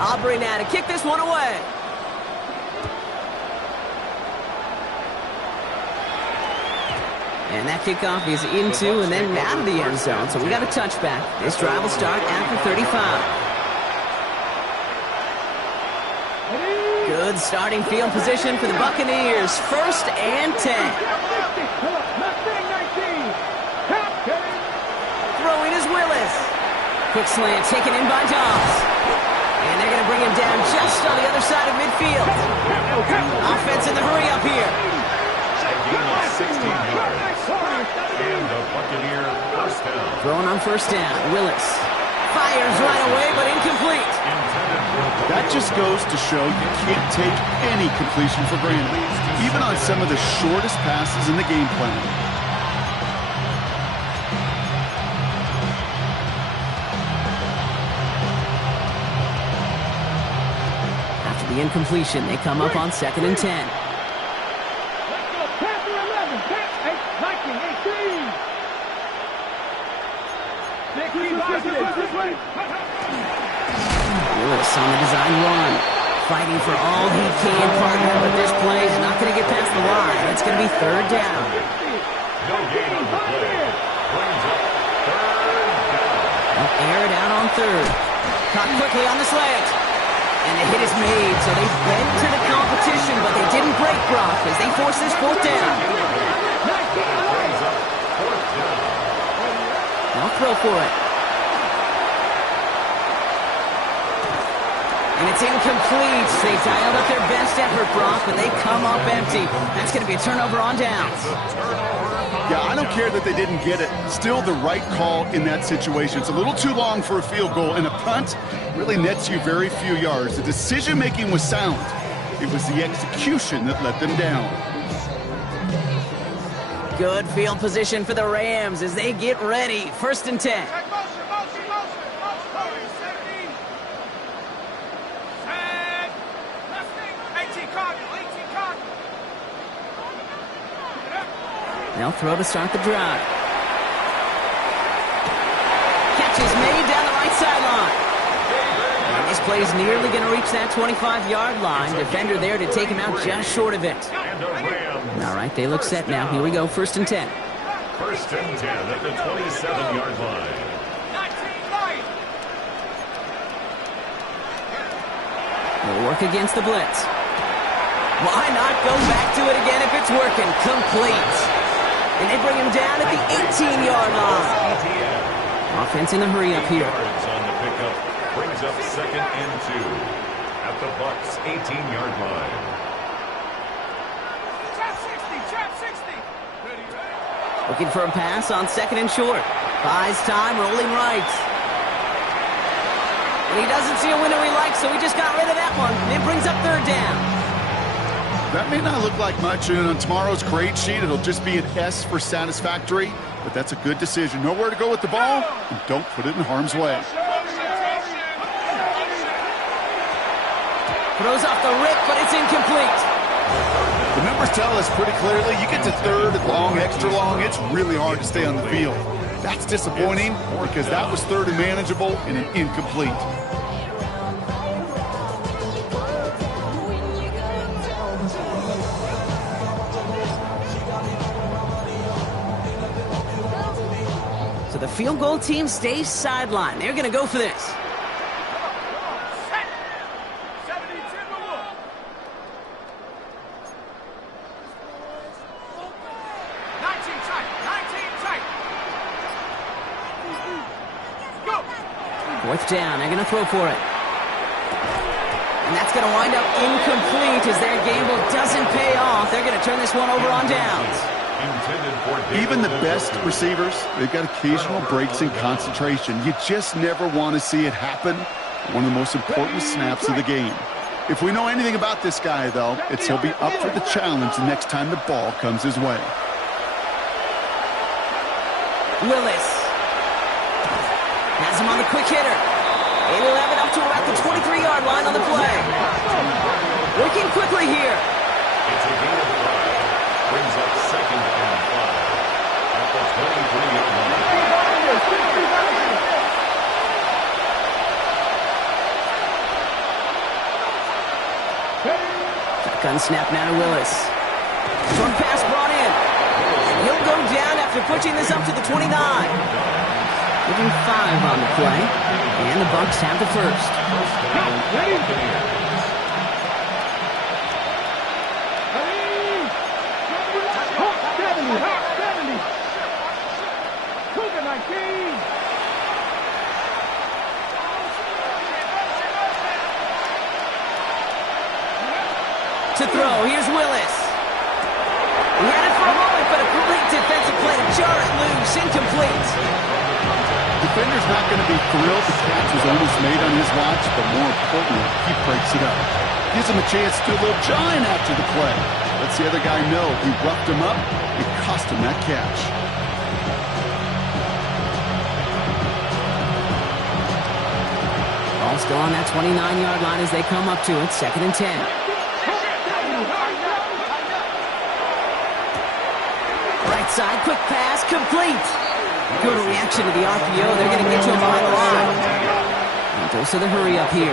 Aubrey now to kick this one away. And that kickoff is into and then out of the end zone. So we got a touchback. This drive will start after 35. Good starting field position for the Buccaneers. 1st and 10. Throwing is Willis. Quick slant taken in by Dobbs. And they're going to bring him down just on the other side of midfield. Offense in the hurry up here. A gain of 16 yards. And the Buccaneer first down. Throwing on 1st down. Willis fires right away, but incomplete. That just goes to show you can't take any completion for granted, even on some of the shortest passes in the game plan. After the incompletion, they come up on 2nd and 10. Willis on the design run, fighting for all he can, partner, but this play is not going to get past the line. It's going to be 3rd down. No gain on the play. Brings up 3rd down. Air it out on 3rd. Caught quickly on the slant. And the hit is made, so they bent to the competition, but they didn't break Brock as they force this 4th down. Brings up 4th down. They'll throw for it. And it's incomplete. They dialed up their best effort, Brock, but they come up empty. That's going to be a turnover on downs. Yeah, I don't care that they didn't get it. Still the right call in that situation. It's a little too long for a field goal, and a punt really nets you very few yards. The decision-making was sound. It was the execution that let them down. Good field position for the Rams as they get ready. 1st and 10. They'll throw to start the drive. Catch is made down the right sideline. And this play is nearly going to reach that 25-yard line. Defender there to take him out just short of it. And the Rams. All right, they look set now. Here we go, 1st and 10. 1st and 10 at the 27-yard line. They'll work against the blitz. Why not go back to it again if it's working? Complete. And they bring him down at the 18-yard line. Offense in the hurry up here. Yards on the pickup brings up 2nd and 2 at the Bucs 18-yard line. Trap 60. Looking for a pass on 2nd and short. Buys time, rolling right. And he doesn't see a window he likes, so he just got rid of that one. And it brings up 3rd down. That may not look like much, and on tomorrow's grade sheet, it'll just be an S for satisfactory, but that's a good decision. Know where to go with the ball, and don't put it in harm's way. Throws off the rip, but it's incomplete. The numbers tell us pretty clearly, you get to 3rd and long, extra long, it's really hard to stay on the field. That's disappointing because that was 3rd and manageable and an incomplete. So the field goal team stays sidelined. They're going to go for this. Fourth down, they're going to throw for it. And that's going to wind up incomplete as their gamble doesn't pay off. They're going to turn this one over on downs. Even the best receivers, they've got occasional breaks in concentration. You just never want to see it happen. One of the most important snaps of the game. If we know anything about this guy, though, it's he'll be up for the challenge the next time the ball comes his way. Willis has him on the quick hitter. And he'll have it up to about the 23-yard line on the play. Working quickly here. It's a gain of 5. Brings up second and 5 at the 23-yard line. Shotgun snap now to Willis. Short pass brought in. He'll go down after pushing this up to the 29. Giving 5 on the play. And the Bucs have the first. To throw, here's Willis. He had it for a moment, but a complete defensive play. Jar it loose, incomplete. Defender's not going to be thrilled the catch was almost made on his watch, but more importantly, he breaks it up. Gives him a chance to do a little giant after the play. Lets the other guy know he roughed him up and cost him that catch. Ball still on that 29-yard line as they come up to it, 2nd and 10. Right side, quick pass, complete. Good reaction to the RPO. They're going to get to him behind the line. And goes to the hurry up here.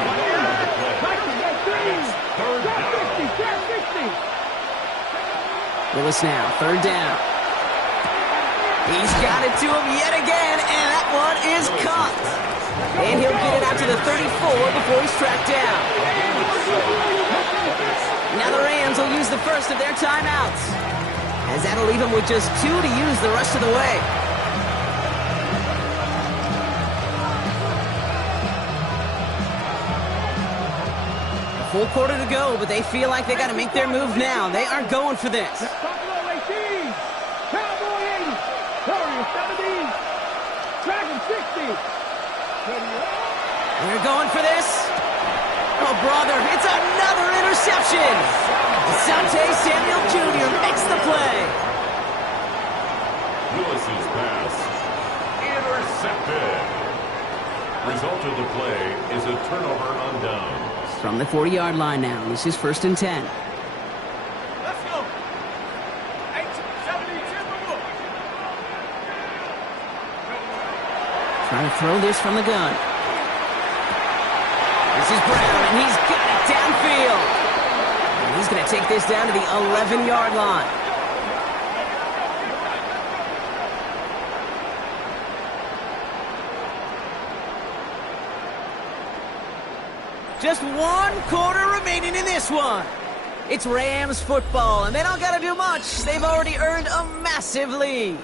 Willis now, 3rd down. He's got it to him yet again, and that one is caught. And he'll get it out to the 34 before he's tracked down. Now the Rams will use the first of their timeouts, as that'll leave him with just 2 to use the rest of the way. A full quarter to go, but they feel like they got to make their move now. They are going for this. They're going for this. Oh, brother, it's another interception. Asante Samuel Jr. makes the play. Willis's pass intercepted. Result of the play is a turnover on downs. From the 40-yard line now, this is 1st and 10. Let's go. 872. Trying to throw this from the gun. This is Brown, and he's got it downfield. And he's going to take this down to the 11-yard line. Just 1 quarter remaining in this one. It's Rams football, and they don't got to do much. They've already earned a massive lead.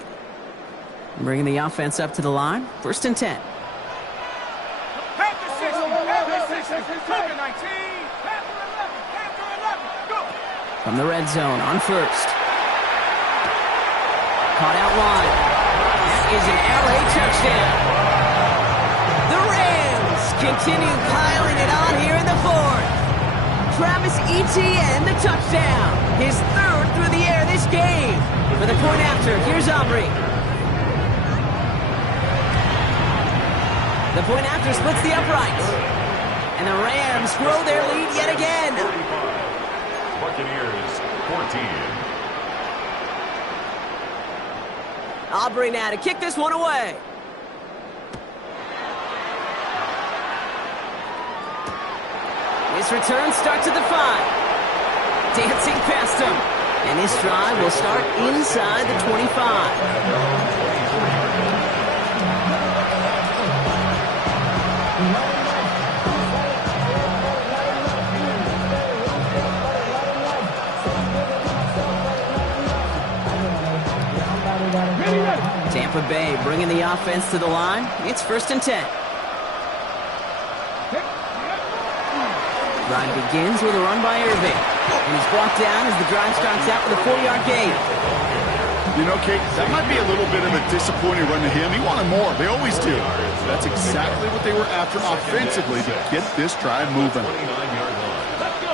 Bringing the offense up to the line, 1st and 10. Panther 60, Panther 60, Cougar 19, Panther 11, go! From the red zone on 1st. Caught out wide. That is an LA touchdown. The Rams continue piling it on here in the 4th. Travis Etienne, the touchdown. His 3rd through the air this game. For the point after, here's Aubrey. The point after splits the uprights. And the Rams grow their lead yet again. 45. Buccaneers 14. Aubrey now to kick this one away. This return starts at the 5. Dancing past him. And his drive will start inside the 25. Tampa Bay bringing the offense to the line. It's 1st and 10. Drive begins with a run by Irving. And he's brought down as the drive starts out with a 4-yard gain. You know, Kate, that might be a little bit of a disappointing run to him. He wanted more. They always do. That's exactly what they were after offensively to get this drive moving. 29-yard line.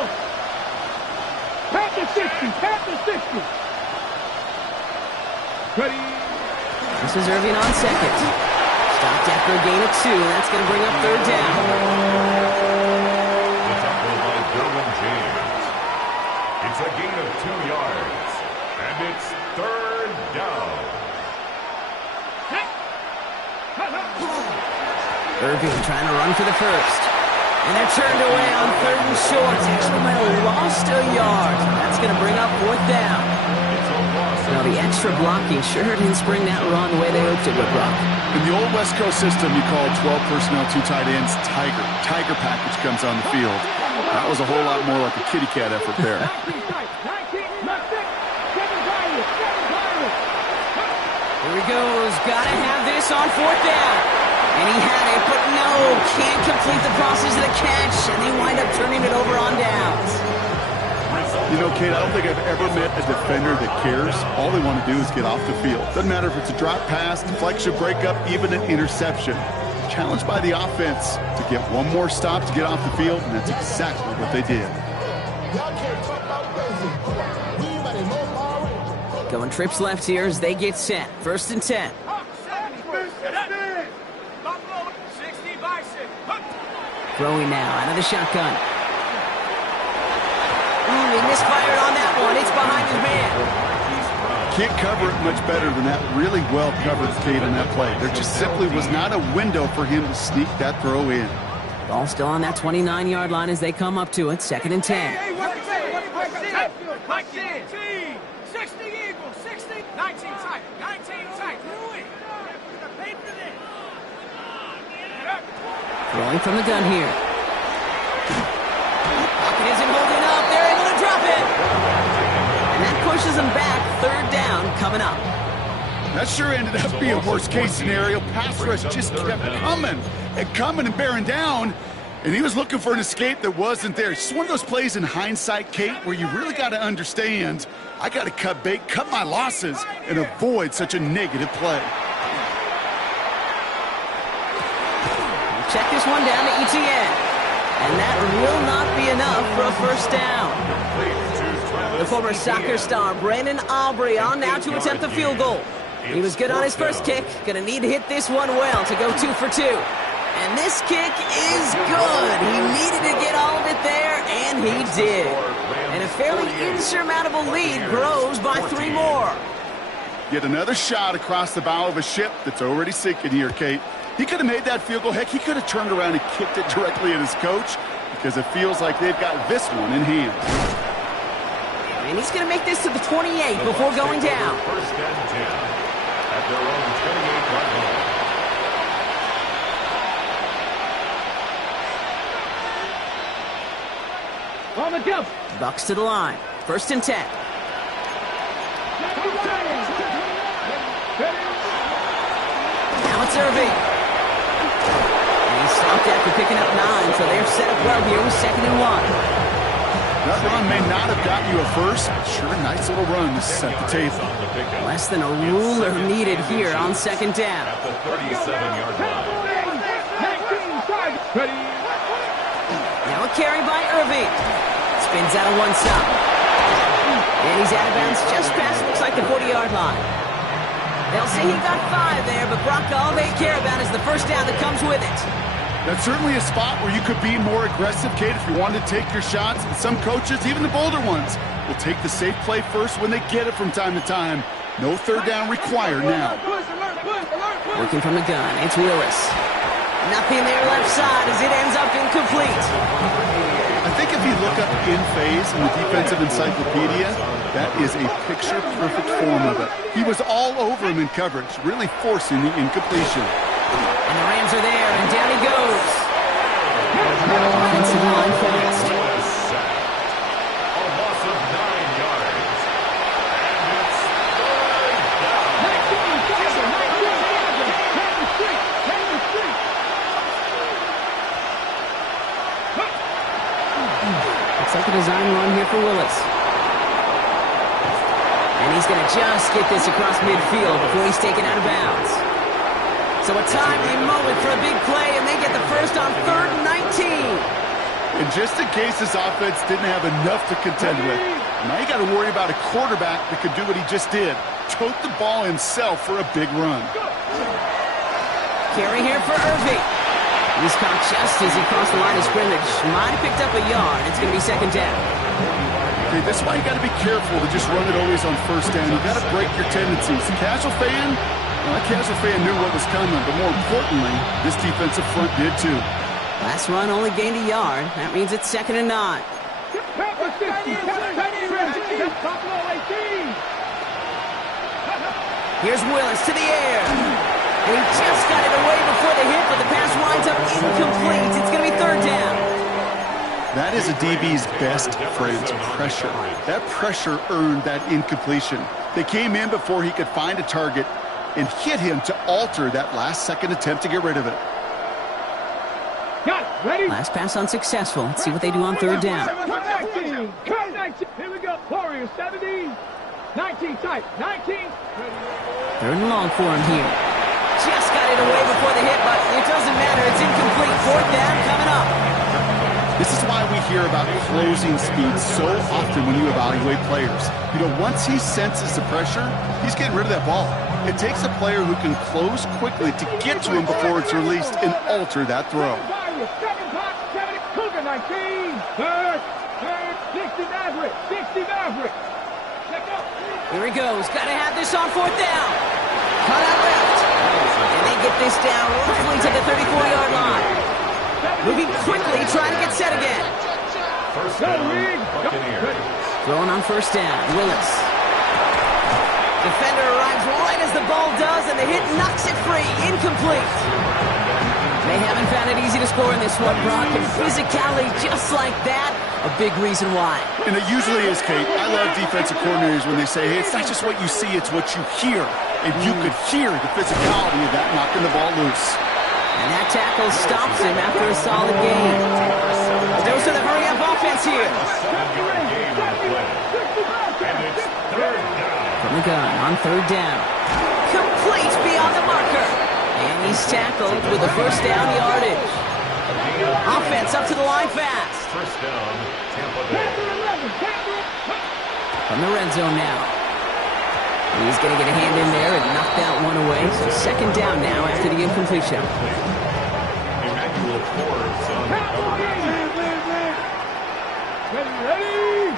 This is Irving on second. Stopped after a gain of 2, and that's going to bring up third down. The tackle by Derwin James. It's a gain of 2 yards, and it's third down. Irving trying to run for the first. And they're turned away on third and short. Actually might have lost a yard. That's going to bring up fourth down. Now the extra blocking sure didn't spring that run the way they hoped it would, Brock. In the old West Coast system, you call 12 personnel, 2 tight ends, Tiger. Tiger package comes on the field. That was a whole lot more like a kitty cat effort there. Here he goes. Gotta have this on fourth down. And he had it, but no, can't complete the process of the catch, and they wind up turning it over on downs. You know, Kate, I don't think I've ever met a defender that cares. All they want to do is get off the field. Doesn't matter if it's a drop pass, deflection, breakup, even an interception. Challenged by the offense to get one more stop to get off the field, and that's exactly what they did. Going trips left here as they get set. First and 10. Throwing now out of the shotgun. He misfired on that one. It's behind his man. Can't cover it much better than that. Really well covered, Kate, on that play. There just simply was not a window for him to sneak that throw in. Ball still on that 29-yard line as they come up to it. Second and 10. Throwing from the gun here. Pocket isn't holding up. They're able to drop it. And that pushes them back. Third down coming up. That sure ended up being a worst-case scenario. Pass rush just kept coming and bearing down. And he was looking for an escape that wasn't there. It's just one of those plays in hindsight, Kate, where you really got to understand, I got to cut bait, cut my losses, and avoid such a negative play. Check this one down to ETN. And that will not be enough for a first down. The former soccer star, Brandon Aubrey, on now to attempt the field goal. He was good on his first kick. Going to need to hit this one well to go 2 for 2. And this kick is good. He needed to get all of it there, and he did. And a fairly insurmountable lead grows by 3 more. Yet another shot across the bow of a ship that's already sinking here, Kate. He could have made that field goal. Heck, he could have turned around and kicked it directly at his coach because it feels like they've got this one in hand. And he's going to make this to the 28 before going down. First and 10 at their own 28-yard line. On the jump. Bucks to the line. First and 10. Now it's Irving. And he stopped after picking up 9, so they're set up well here with 2nd and 1. That run may not have gotten you a first, but sure, nice little run to set the table. Less than a ruler needed here on 2nd down. At the 37-yard line. Now a carry by Irving. Spins out of one side. And he's out of bounds just past, looks like the 40-yard line. They'll say he got 5 there, but Brock, all they care about is the first down that comes with it. That's certainly a spot where you could be more aggressive, Kate, if you wanted to take your shots. And some coaches, even the bolder ones, will take the safe play first when they get it from time to time. No third down required now. Working from the gun, it's Willis. Nothing there left side as it ends up incomplete. I think if you look up in phase in the defensive encyclopedia, that is a picture-perfect form of it. He was all over him in coverage, really forcing the incompletion. And the Rams are there, and down he goes. Offensive line fast. A loss of 9 yards. And it's Looks like a design run here for Willis. And he's going to just get this across midfield before he's taken out of bounds. So a timely moment for a big play, and they get the first on 3rd and 19. And just in case this offense didn't have enough to contend with, Now you got to worry about a quarterback that could do what he just did. Tote the ball himself for a big run. Carry here for Irving. He's caught just as he crossed the line of scrimmage. Might have picked up a yard. It's going to be second down. Okay, that's why you got to be careful to just run it always on first down. You got to break your tendencies. Casual fan, well, that casual fan knew what was coming, but more importantly, this defensive front did too. Last run only gained a yard. That means it's 2nd and 9. Here's Willis to the air. And he just got it away before the hit, but the pass winds up incomplete. It's going to be 3rd down. That is a DB's best friend, pressure. That pressure earned that incompletion. They came in before he could find a target and hit him to alter that last-second attempt to get rid of it. Last pass unsuccessful. Let's see what they do on 3rd down. Here we go. Warriors 17. 19 tight. 19. 3rd and long for him here. Just got it away before the hit, but it doesn't matter. It's incomplete. 4th down coming up. This is why we hear about closing speed so often when you evaluate players. You know, once he senses the pressure, he's getting rid of that ball. It takes a player who can close quickly to get to him before it's released and alter that throw. 60 Maverick. Here he goes. Got to have this on 4th down. Cut out left. And they get this down roughly to the 34-yard line. Moving quickly, trying to get set again. First down, Buccaneers. Throwing on 1st down. Willis. Defender arrives right as the ball does, and the hit knocks it free. Incomplete. They haven't found it easy to score in this one, Brock, and physicality just like that, a big reason why. And it usually is, Kate. I love defensive coordinators when they say, hey, it's not just what you see, it's what you hear. And you could hear the physicality of that knocking the ball loose. And that tackle stops him after a solid gain. Those are the hurry-up offense here. From the gun on 3rd down. Complete beyond the marker. And he's tackled with the 1st down yardage. Offense up to the line fast. First down, Tampa Bay. From the red zone now. He's going to get a hand in there and knock that one away. So 2nd down now after the incompletion. Emmanuel Forbes on the cover. Ready?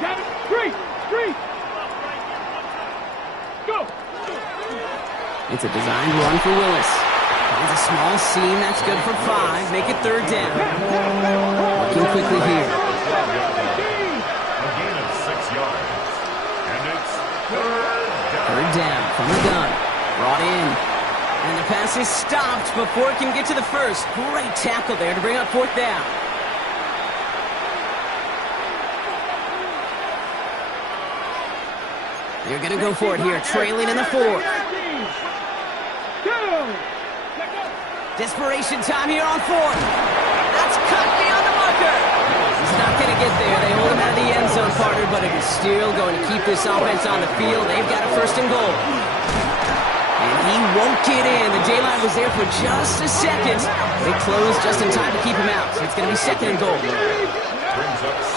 Got it. Three. Go. It's a designed run for Willis. Finds a small seam. That's good for 5. Make it 3rd down. Working quickly here. A gain of 6 yards. And it's 3rd down from the gun. Brought in. And the pass is stopped before it can get to the 1st. Great tackle there to bring up 4th down. They're going to go for it here, trailing in the 4th. Desperation time here on 4th. That's cut beyond the marker. He's not going to get there. They hold him out of the end zone, partner, but it is still going to keep this offense on the field. They've got a 1st and goal. And he won't get in. The daylight was there for just a second. They closed just in time to keep him out. So it's going to be 2nd and goal.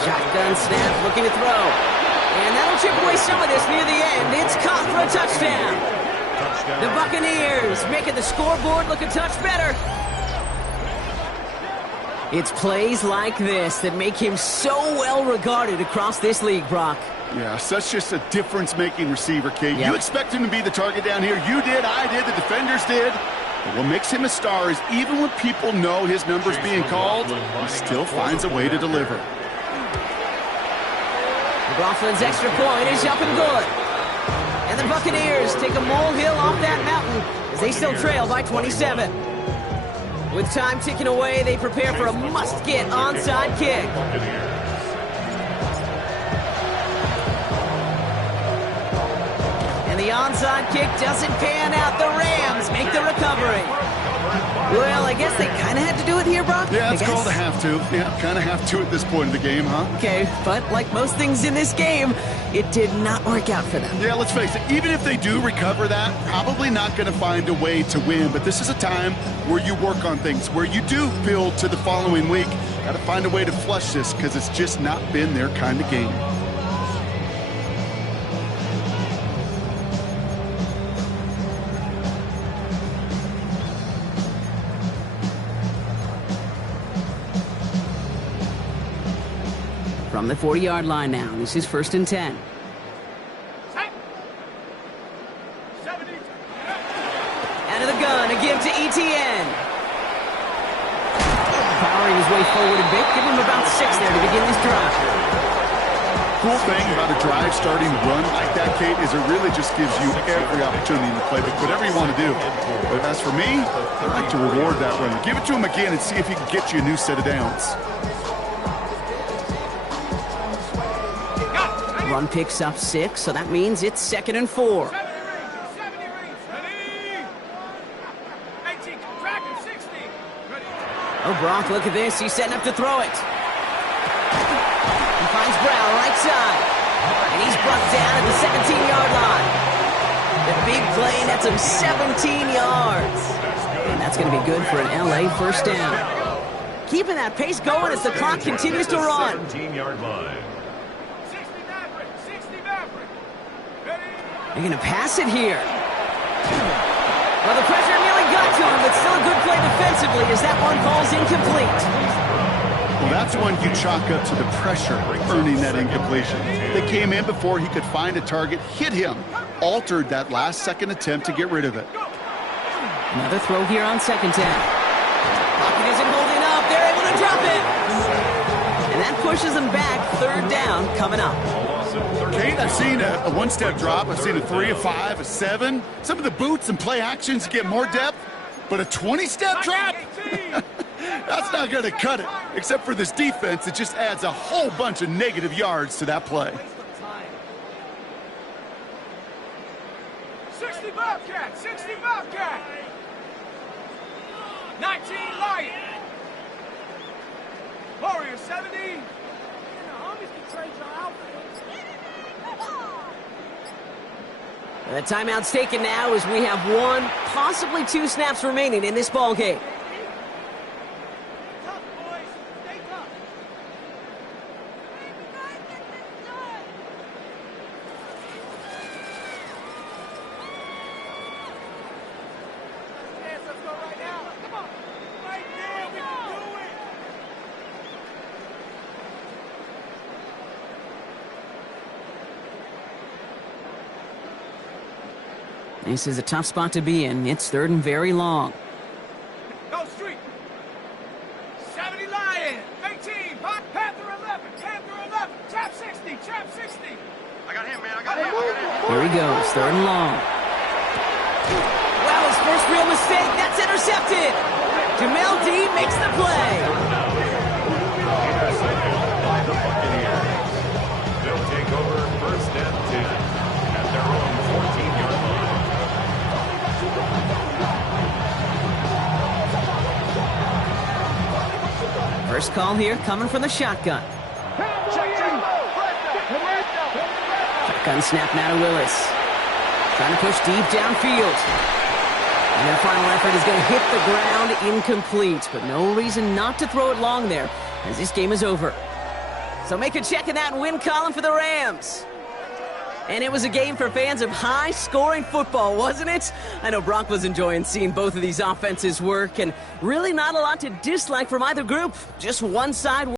Shotgun snap, looking to throw. And that'll chip away some of this near the end. It's caught for a touchdown. The Buccaneers making the scoreboard look a touch better. It's plays like this that make him so well regarded across this league, Brock. Yeah, such just a difference-making receiver, Kate. Yep. You expect him to be the target down here. You did, I did, the defenders did. But what makes him a star is even when people know his number's being called, he still finds a way to deliver. McLaughlin's extra point is up and good. And the Buccaneers take a molehill off that mountain as they still trail by 27. With time ticking away, they prepare for a must-get onside kick. And the onside kick doesn't pan out. The Rams make the recovery. Well, I guess they kind of had to do it here, Brock. Yeah, it's called a have to. Yeah, kind of have to at this point in the game, huh? Okay, but like most things in this game, it did not work out for them. Yeah, let's face it, even if they do recover that, probably not going to find a way to win. But this is a time where you work on things, where you do build to the following week. Got to find a way to flush this because it's just not been their kind of game. From the 40-yard line now. This is 1st and 10. Out of the gun, again to Etienne. Powering his way forward a bit. Give him about 6 there to begin this drive. Cool thing about a drive starting run like that, Kate, is it really just gives you every opportunity to play whatever you want to do. But as for me, I like to reward that runner. Give it to him again and see if he can get you a new set of downs. Run picks up 6, so that means it's 2nd and 4. Oh, Brock, look at this. He's setting up to throw it. He finds Brown right side. And he's brought down at the 17-yard line. The big play nets him 17 yards. And that's going to be good for an LA first down. Keeping that pace going as the clock continues to run. 17-yard line. They're going to pass it here. Well, the pressure nearly got to him, but still a good play defensively as that one falls incomplete. Well, that's one you chalk up to the pressure earning that incompletion. They came in before he could find a target, hit him, altered that last-second attempt to get rid of it. Another throw here on 2nd down. Pocket isn't holding up. They're able to drop it. And that pushes them back. 3rd down coming up. Kate, I've seen a one-step drop. I've seen a 3, a 5, a 7. Some of the boots and play actions get more depth, but a 20-step drop? That's not going to cut it. Except for this defense, it just adds a whole bunch of negative yards to that play. 60 Bobcat, 60 Bobcat. 19 Lion. Warrior 70. The timeout's taken now as we have 1, possibly 2 snaps remaining in this ball game. This is a tough spot to be in. It's 3rd and very long. Go street. 70 Lion. 18. Panther 11. Panther 11. Trap 60. Trap 60. I got him, man. I got him. Here he goes. 3rd and long. Well, his first real mistake. That's intercepted. Jamel D makes the play. By the Buccaneers. They'll take over 1st and 10 at their own 14-yard line. First call here coming from the shotgun. Shotgun snap now to Willis. Trying to push deep downfield. And their final effort is going to hit the ground incomplete, but no reason not to throw it long there as this game is over. So make a check in that win column for the Rams. And it was a game for fans of high-scoring football, wasn't it? I know Brock was enjoying seeing both of these offenses work, and really not a lot to dislike from either group. Just one side